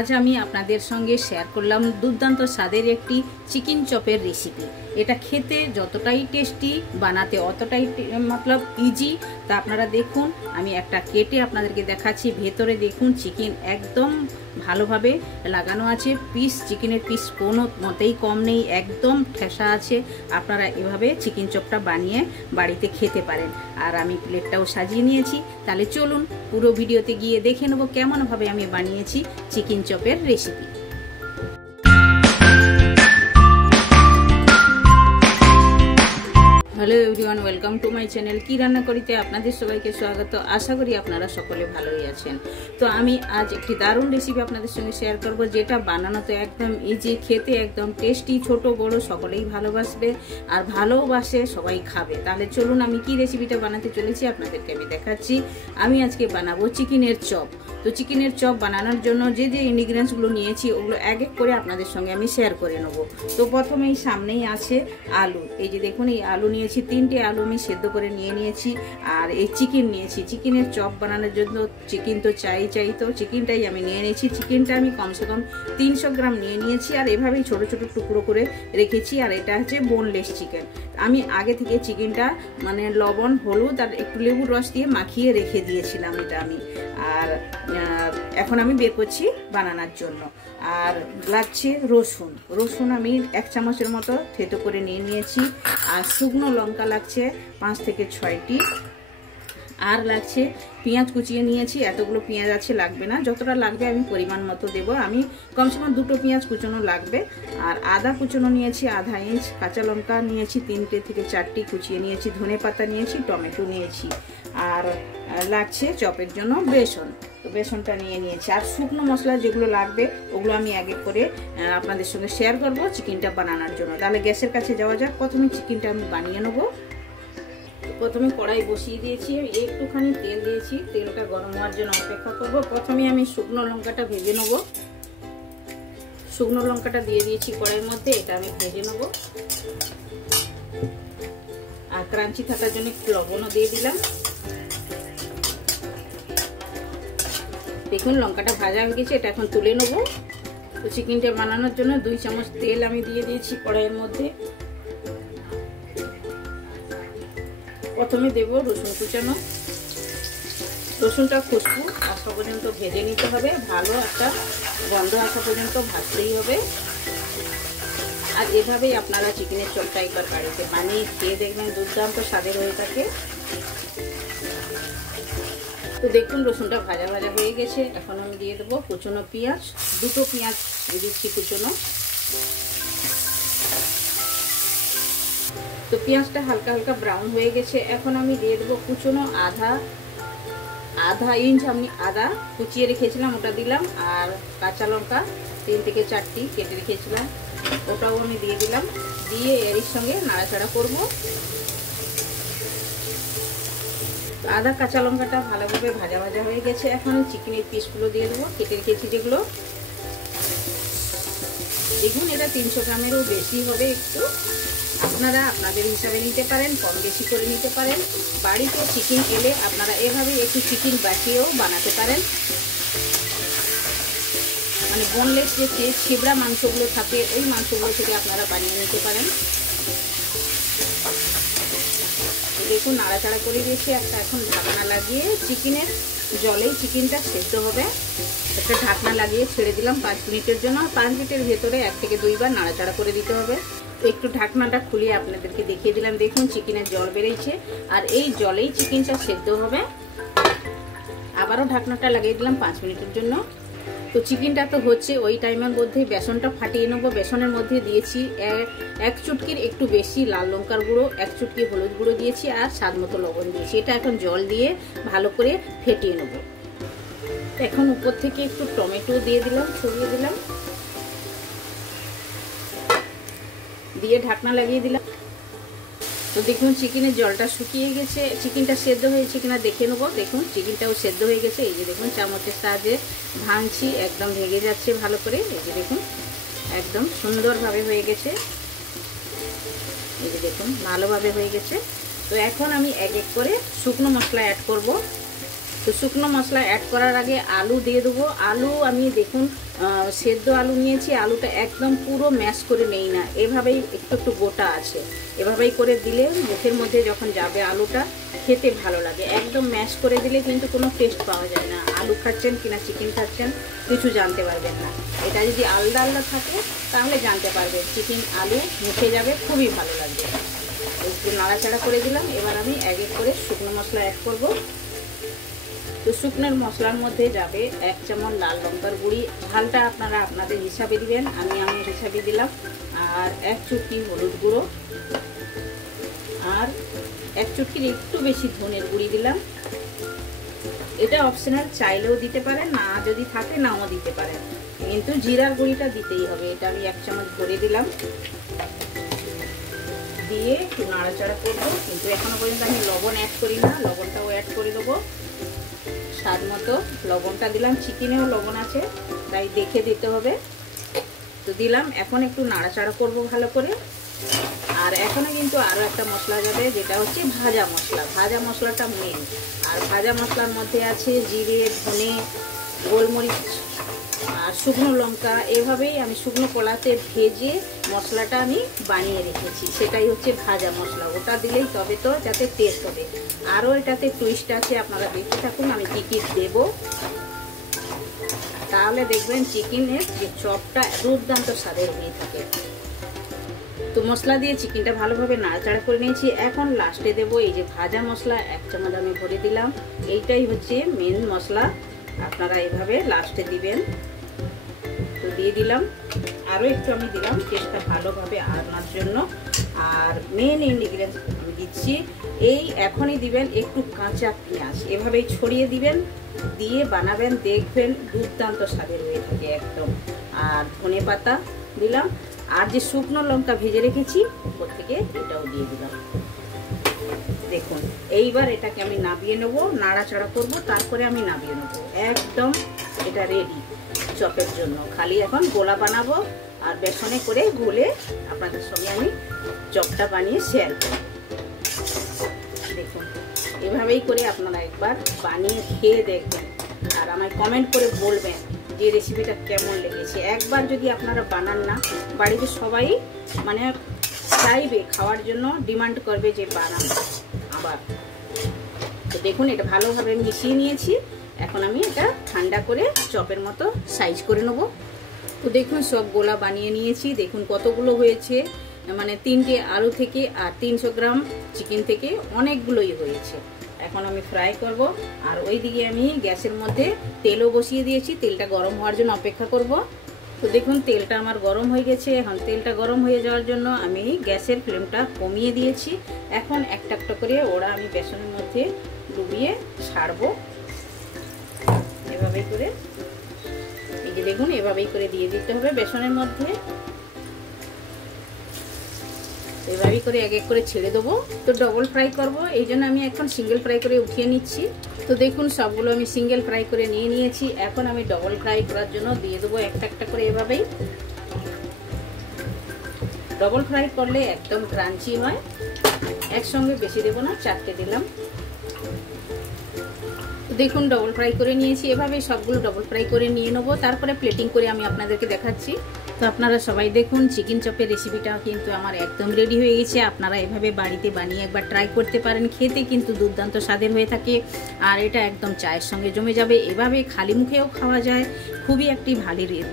আজ আমি আপনাদের সঙ্গে শেয়ার করলাম দুর্দান্ত স্বাদের একটি চিকেন চপের রেসিপি। এটা খেতে যতটাই টেস্টি, বানাতে অতটাই মতলব ইজি। তা আপনারা দেখুন, আমি একটা কেটে আপনাদেরকে দেখাচ্ছি। ভেতরে দেখুন চিকেন একদম ভালোভাবে লাগানো আছে। চিকেনের পিস কোনো মতেই কম নেই, একদম ঠেসা আছে। আপনারা এভাবে চিকেন চপটা বানিয়ে বাড়িতে খেতে পারেন। আর আমি প্লেটটাও সাজিয়ে নিয়েছি। তাহলে চলুন পুরো ভিডিওতে গিয়ে দেখে নেব কেমনভাবে আমি বানিয়েছি চিকেন চপের recipe. Hello everyone, welcome to my channel কি রান্না করিতে আপনাদের সবাইকে স্বাগত। আশা করি আপনারা সকলে ভালোই আছেন। তো আমি আজ একটি দারুণ রেসিপি আপনাদের সঙ্গে শেয়ার করব, যেটা বানানো তো একদম ইজি, খেতে একদম টেস্টি, ছোট বড় সকলেই ভালোবাসবে আর ভালোবাসে সবাই খাবে। তাহলে চলুন আমি কি রেসিপিটা বানাতে চলেছি আপনাদেরকে আমি দেখাচ্ছি। আমি আজকে বানাবো চিকেনের চপ। তো চিকেনের চপ বানানোর জন্য যে যে ইনগ্রিডিয়েন্টসগুলো নিয়েছি ওগুলো এক এক করে আপনাদের সঙ্গে আমি শেয়ার করে নেব। তো প্রথমেই সামনেই আছে আলু। এই যে দেখুন, এই আলু নিয়েছি, 3টে আলু আমি সেদ্ধ করে নিয়েছি। আর এই চিকেন নিয়েছি। চিকেনের চপ বানানোর জন্য চিকেন তো চাই, তো চিকেনটাই আমি নিয়ে নিয়েছি। চিকেনটা আমি কমসে কম 300 গ্রাম নিয়েছি। আর এভাবেই ছোট ছোট টুকরো করে রেখেছি। আর এটা হচ্ছে বোনলেস চিকেন। আমি আগে থেকে চিকেনটা লবণ, হলুদ আর একটু লেবুর রস দিয়ে মাখিয়ে রেখে দিয়েছিলাম এটা আমি। আর এখন আমি বের করছি বানানোর জন্য। আর লাগছে রসুন আমি 1 চামচের মতো থেতো করে নিয়েছি। আর শুকনো লঙ্কা লাগছে 5 থেকে 6টি। আর লাগছে পেঁয়াজ কুচিয়ে নিয়েছি। এতগুলো পেঁয়াজ আছে, লাগবে না, যতটা লাগবে আমি পরিমাণ মতো দেবো। আমি কমসে কম 2টো পেঁয়াজ কুচনো লাগবে। আর আদা কুচনো নিয়েছি আধা ইঞ্চ, কাঁচা লঙ্কা নিয়েছি 3টে থেকে 4টি কুচিয়ে নিয়েছি, ধনে পাতা নিয়েছি, টমেটো নিয়েছি। আর লাগছে চপের জন্য বেসন। তো বেসনটা নিয়েছি। আর শুকনো মশলা যেগুলো লাগবে ওগুলো আমি এক এক করে আপনাদের সঙ্গে শেয়ার করব চিকেনটা বানানোর জন্য। তাহলে গ্যাসের কাছে যাওয়া যাক। প্রথমে চিকেনটা আমি বানিয়ে নেব। প্রথমে কড়াই বসিয়ে দিয়েছি, একটুখানি তেল দিয়েছি। তেলটা গরম হওয়ার জন্য অপেক্ষা করব। প্রথমে আমি শুকনো লঙ্কাটা ভেজে নেব। শুকনো লঙ্কাটা দিয়ে দিয়েছি কড়াইয়ের মধ্যে, এটা আমি ভেজে নেব। আর ক্রাঞ্চি থাকার জন্য একটু লবণও দিয়ে দিলাম। দেখুন লঙ্কাটা ভাজা হয়ে গেছে, এটা এখন তুলে নেব। তো চিকেনটা বানানোর জন্য 2 চামচ তেল আমি দিয়ে দিয়েছি কড়াইয়ের মধ্যে। প্রথমে দেব রসুন কুচানো। রসুনটা খুশবু আসা পর্যন্ত ভেজে নিতে হবে, ভালো একটা গন্ধ আসা পর্যন্ত ভাজতেই হবে। আর এভাবেই আপনারা চিকেনের চপটা একবার বাড়িতে বানিয়ে খেয়ে দেখবেন, দুর্দান্ত স্বাদের হয়ে থাকে। তো দেখুন রসুনটা ভাজা হয়ে গেছে। এখন আমি দিয়ে দেবো কুচনো পেঁয়াজ। 2টো পেঁয়াজ দিয়ে দিচ্ছি কুচনো। তো পেঁয়াজটা হালকা হালকা ব্রাউন হয়ে গেছে। এখন আমি দিয়ে দেবো কুচনো আধা ইঞ্চ আমি আদা কুচিয়ে রেখেছিলাম, ওটা দিলাম। আর কাঁচা লঙ্কা 3 থেকে 4টি কেটে রেখেছিলাম, ওটাও আমি দিয়ে দিলাম। দিয়ে এর সঙ্গে নাড়াচাড়া করব। আদা কাঁচা লঙ্কাটা ভালোভাবে ভাজা হয়ে গেছে। এখন চিকেনের পিসগুলো দিয়ে দেবো, কেটে রেখেছি যেগুলো। দেখুন এটা 300 গ্রামেরও বেশি হবে। একটু আপনারা আপনাদের হিসাবে নিতে পারেন, কম বেশি করে নিতে পারেন। বাড়িতে চিকেন এলে আপনারা এভাবে একটু চিকেন বাঁচিয়েও বানাতে পারেন। বোনলেস যে ছিবড়া মাংসগুলো থাকে ওই মাংসগুলো থেকে আপনারা বানিয়ে নিতে পারেন। দেখুন নাড়াচাড়া করে দিয়েছি একটা। এখন ঢাকনা লাগিয়ে চিকেনের জলেই চিকেনটা সেদ্ধ হবে। একটা ঢাকনা লাগিয়ে ছেড়ে দিলাম 5 মিনিটের জন্য। 5 মিনিটের ভেতরে 1 থেকে 2 বার নাড়াচাড়া করে দিতে হবে। একটু ঢাকনাটা খুলিয়ে আপনাদেরকে দেখিয়ে দিলাম। দেখুন চিকেনের জল বেরিয়েছে, আর এই জলেই চিকেনটা সেদ্ধ হবে। আবারও ঢাকনাটা লাগিয়ে দিলাম 5 মিনিটের জন্য। তো চিকেনটা তো হচ্ছে, ওই টাইমের মধ্যে বেসনটা ফাটিয়ে নেবো। বেসনের মধ্যে দিয়েছি 1 চুটকির একটু বেশি লাল লঙ্কার গুঁড়ো, 1 চুটকি হলুদ গুঁড়ো দিয়েছি, আর স্বাদ মতো লবণ দিয়েছি। এটা এখন জল দিয়ে ভালো করে ফেটিয়ে নেব। এখন উপর থেকে একটু টমেটো দিয়ে দিলাম, ছড়িয়ে দিলাম, দিয়ে ঢাকনা লাগিয়ে দিলাম। তো দেখুন চিকেনের জলটা শুকিয়ে গেছে। চিকেনটা সেদ্ধ হয়েছে কিনা দেখে নেবো। দেখুন চিকেনটাও সেদ্ধ হয়ে গেছে। এই যে দেখুন চামচের সাহায্যে ভাঙছি, একদম ভেঙে যাচ্ছে ভালো করে। এই যে দেখুন একদম সুন্দরভাবে হয়ে গেছে। এই যে দেখুন ভালোভাবে হয়ে গেছে। তো এখন আমি এক এক করে শুকনো মশলা অ্যাড করব। তো শুকনো মশলা অ্যাড করার আগে আলু দিয়ে দেবো। আলু আমি দেখুন সেদ্ধ আলু নিয়েছি, আলুটা একদম পুরো ম্যাশ করে নেই না, এভাবেই একটু একটু গোটা আছে, এভাবেই করে দিলে মুখের মধ্যে যখন যাবে আলুটা খেতে ভালো লাগে। একদম ম্যাশ করে দিলে কিন্তু কোনো টেস্ট পাওয়া যায় না, আলু খাচ্ছেন কিনা চিকেন খাচ্ছেন কিছু জানতে পারবেন না। এটা যদি আলাদা আলাদা থাকে তাহলে জানতে পারবেন চিকেন আলু মুখে যাবে, খুবই ভালো লাগবে। একটু নাড়াচাড়া করে দিলাম। এবার আমি এক এক করে শুকনো মশলা অ্যাড করব। তো শুকনো মশলার মধ্যে যাবে 1 চামচ লাল লঙ্কার গুঁড়ি, ঝালটা আপনারা আপনাদের হিসাবে দিবেন, আমি হিসাবে দিলাম। আর 1 চুটকি হলুদ গুঁড়ো, আর 1 চুটকির একটু বেশি ধনের গুঁড়ি দিলাম। এটা অপশনাল, চাইলেও দিতে পারেন, না যদি থাকে নাও দিতে পারেন, কিন্তু জিরার গুঁড়িটা দিতেই হবে। এটা আমি 1 চামচ ভরে দিলাম, দিয়ে একটু নাড়াচাড়া করবো। কিন্তু এখনো পর্যন্ত আমি লবণ অ্যাড করি না, লবণটাও অ্যাড করে দেবো। স্বাদ মতো লবণটা দিলাম, চিকেনেও লবণ আছে তাই দেখে দিতে হবে। তো দিলাম, এখন একটু নাড়াচাড়া করব ভালো করে। আর এখানে কিন্তু আরও একটা মশলা যাবে, যেটা হচ্ছে ভাজা মশলা। ভাজা মশলাটা মেন। আর ভাজা মশলার মধ্যে আছে জিরে, ধনে, গোলমরিচ আর শুকনো লঙ্কা। এভাবেই আমি শুকনো কড়াতে ভেজে মশলাটা আমি বানিয়ে রেখেছি, সেটাই হচ্ছে ভাজা মশলা। ওটা দিলেই তবে তো যাতে টেস্ট হবে। আরও এটাতে টুইস্ট আছে, আপনারা দেখতে থাকুন আমি কী কী দেবো, তাহলে দেখবেন চিকেনের যে চপটা দুর্দান্ত স্বাদের হয়ে থাকে। তো মশলা দিয়ে চিকেনটা ভালোভাবে নাড়াচাড়া করে নিয়েছি। এখন লাস্টে দেবো এই যে ভাজা মশলা, 1 চামচ আমি ভরে দিলাম। এইটাই হচ্ছে মেন মশলা, আপনারা এভাবে লাস্টে দিবেন। তো দিয়ে দিলাম, আরও একটু আমি দিলাম টেস্টটা ভালোভাবে আনার জন্য। আর মেন ইনগ্রিডিয়েন্টস আমি দিচ্ছি, এই এখনই দিবেন একটু কাঁচা পেঁয়াজ, এভাবেই ছড়িয়ে দিবেন, দিয়ে বানাবেন, দেখবেন দুর্দান্ত স্বাদের হয়ে থাকে একদম। আর ধনে পাতা দিলাম, আর যে শুকনো লঙ্কা ভেজে রেখেছি উপর থেকে এটাও দিয়ে দিলাম। দেখুন এইবার এটাকে আমি নাবিয়ে নেবো, নাড়াচাড়া করব, তারপরে আমি নাবিয়ে নেবো। একদম এটা রেডি চপের জন্য। খালি এখন গোলা বানাবো আর বেসনে করে গুলে আপনাদের সঙ্গে আমি চপটা বানিয়ে শেয়ার করব। দেখুন এভাবেই করে আপনারা একবার বানিয়ে খেয়ে দেখবেন, আর আমায় কমেন্ট করে বলবেন যে রেসিপিটা কেমন লেগেছে। একবার যদি আপনারা বানান না, বাড়িতে সবাই মানে চাইবে খাওয়ার জন্য, ডিমান্ড করবে যে বানান আবার। তো দেখুন এটা ভালোভাবে মিশিয়ে নিয়েছি। এখন আমি এটা ঠান্ডা করে চপের মতো সাইজ করে নেব। তো দেখুন সব গোলা বানিয়ে নিয়েছি, দেখুন কতগুলো হয়েছে, মানে 3টে আলু থেকে আর 300 গ্রাম চিকেন থেকে অনেকগুলোই হয়েছে। এখন আমি ফ্রাই করব। আর ওইদিকে আমি গ্যাসের মধ্যে তেলও বসিয়ে দিয়েছি, তেলটা গরম হওয়ার জন্য অপেক্ষা করব। তো দেখুন তেলটা আমার গরম হয়ে গেছে। এখন তেলটা গরম হয়ে যাওয়ার জন্য আমি গ্যাসের ফ্লেমটা কমিয়ে দিয়েছি। এখন একটা একটা করে ওরা আমি বেসনের মধ্যে ডুবিয়ে ছাড়বো। এভাবেই করে, এই যে দেখুন এভাবেই করে দিয়ে দিতে হবে বেসনের মধ্যে। এভাবেই করে এক এক করে ছেড়ে দেবো। তো ডবল ফ্রাই করব, এই জন্য আমি এখন সিঙ্গেল ফ্রাই করে উঠিয়ে নিচ্ছি। তো দেখুন সবগুলো আমি সিঙ্গেল ফ্রাই করে নিয়ে নিয়েছি। এখন আমি ডবল ফ্রাই করার জন্য দিয়ে দেবো একটা একটা করে। এভাবেই ডবল ফ্রাই করলে একদম ক্রাঞ্চি হয়। একসঙ্গে বেশি দেবো না, 4টে দিলাম। দেখুন ডবল ফ্রাই করে নিয়েছি। এভাবে সবগুলো ডবল ফ্রাই করে নিয়ে নেবো, তারপরে প্লেটিং করে আমি আপনাদেরকে দেখাচ্ছি। তো আপনারা সবাই দেখুন চিকেন চপের রেসিপিটা কিন্তু আমার একদম রেডি হয়ে গেছে। আপনারা এভাবে বাড়িতে বানিয়ে একবার ট্রাই করতে পারেন, খেতে কিন্তু দুর্দান্ত স্বাদের হয়ে থাকে। আর এটা একদম চায়ের সঙ্গে জমে যাবে, এভাবে খালি মুখেও খাওয়া যায়। খুবই একটি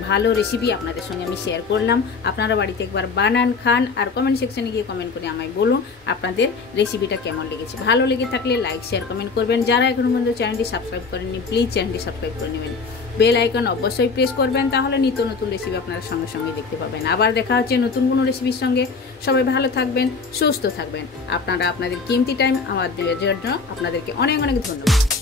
ভালো রেসিপি আপনাদের সঙ্গে আমি শেয়ার করলাম। আপনারা বাড়িতে একবার বানান, খান, আর কমেন্ট সেকশনে গিয়ে কমেন্ট করে আমায় বলুন আপনাদের রেসিপিটা কেমন লেগেছে। ভালো লেগে থাকলে লাইক, শেয়ার, কমেন্ট করবেন। যারা এখনো পর্যন্ত চ্যানেলটি সাবস্ক্রাইব করেননি প্লিজ চ্যানেলটি সাবস্ক্রাইব করে নেবেন। বেল আইকন অবশ্যই প্রেস করবেন, তাহলে নিত্য নতুন রেসিপি আপনারা সঙ্গে সঙ্গে দেখতে পাবেন। আবার দেখা হচ্ছে নতুন কোনো রেসিপির সঙ্গে। সবাই ভালো থাকবেন, সুস্থ থাকবেন। আপনারা আপনাদের কিমতি টাইম আমার দেওয়ার জন্য আপনাদেরকে অনেক অনেক ধন্যবাদ।